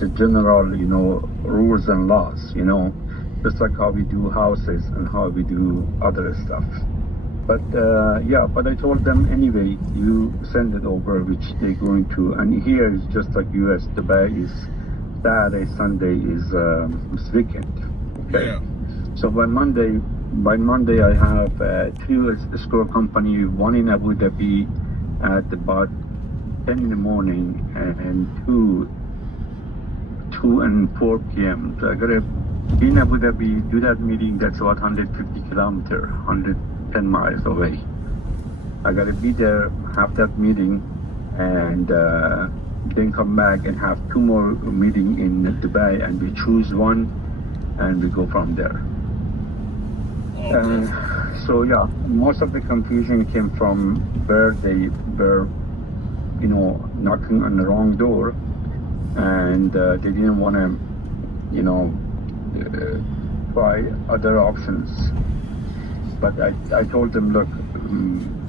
it's a general, rules and laws, just like how we do houses and how we do other stuff. But but I told them anyway, you send it over, which they're going to. And here is just like US, Dubai is Saturday, Sunday is weekend. Okay. Yeah. So by Monday I have two escrow company, one in Abu Dhabi at about 10 in the morning and 2 and 4 p.m. So I gotta be in Abu Dhabi, do that meeting. That's about 150 kilometer, 110 miles away. I gotta be there, have that meeting, and then come back and have two more meeting in Dubai, and we choose one and we go from there. Okay. So yeah, most of the confusion came from where they were, knocking on the wrong door, and they didn't want to, try other options. But I told them, look,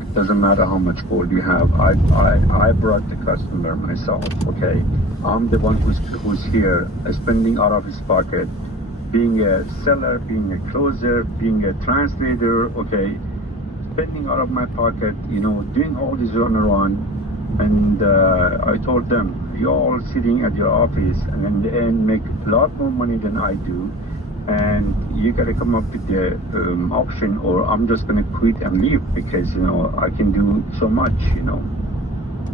it doesn't matter how much gold you have. I brought the customer myself. Okay, I'm the one who's here, spending out of his pocket, being a seller, being a closer, being a translator. Okay, spending out of my pocket, doing all this runaround. And I told them, you're all sitting at your office and in the end make a lot more money than I do, and you got to come up with the option, or I'm just going to quit and leave, because I can do so much.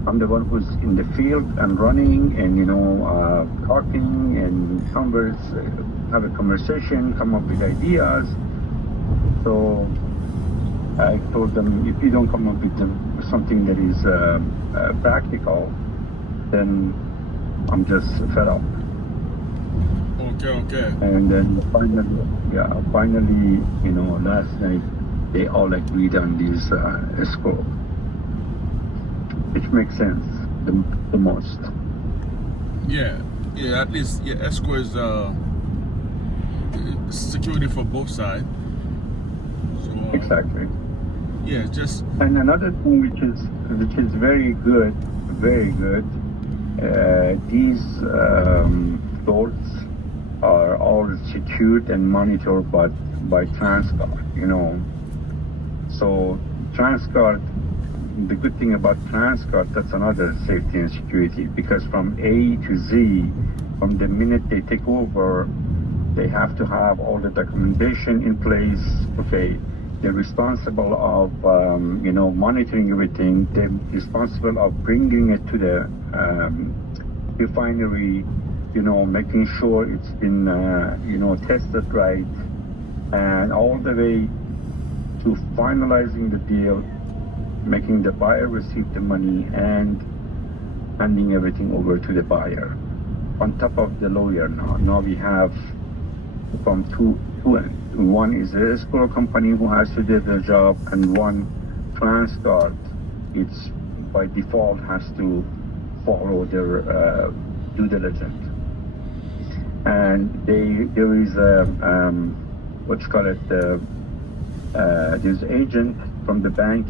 I'm the one who's in the field and running and talking and have a conversation, come up with ideas. So I told them, if you don't come up with something that is practical, then I'm just fed up. Okay. And then finally, last night they all agreed on this escrow, which makes sense the most. Yeah. At least escrow is security for both sides. So, Exactly. Yeah, just. And another thing which is very good, these floats are all secured and monitored by Transguard, So Transguard, the good thing about Transguard, that's another safety and security, because from A to Z, from the minute they take over, they have to have all the documentation in place. Okay, they're responsible of monitoring everything. They're responsible of bringing it to the refinery, making sure it's been tested right, and all the way to finalizing the deal, making the buyer receive the money and handing everything over to the buyer. On top of the lawyer, now we have from two. One is the escrow company who has to do the job, and one Transguard, it's by default has to follow their due diligence. And there is there's agent from the bank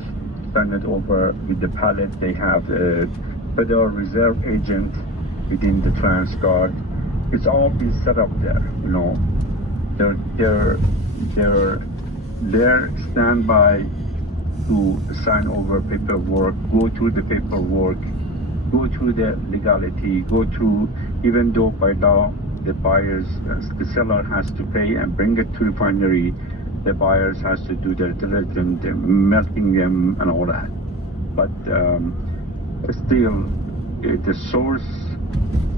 send it over with the pallet. They have the Federal Reserve agent within the Transguard. It's all been set up there, They're there standby to sign over paperwork, go through the paperwork, go through the legality, go through, even though by law the the seller has to pay and bring it to the refinery, the buyers has to do their diligence, melting them and all that. But still, the source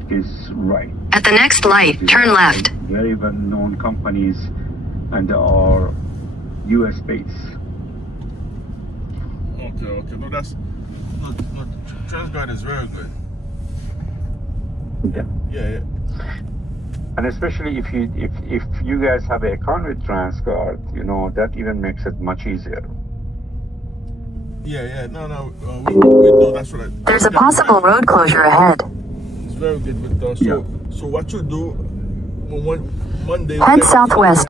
is right. At the next light, turn left. Very well-known companies, and they are U.S. based. Okay. No, that's no. Transguard is very good. Yeah. And especially if you guys have an account with Transguard, that even makes it much easier. Yeah. No. We know that's what There's a possible road closure ahead. It's very good with us. So what you do when Monday? Head southwest.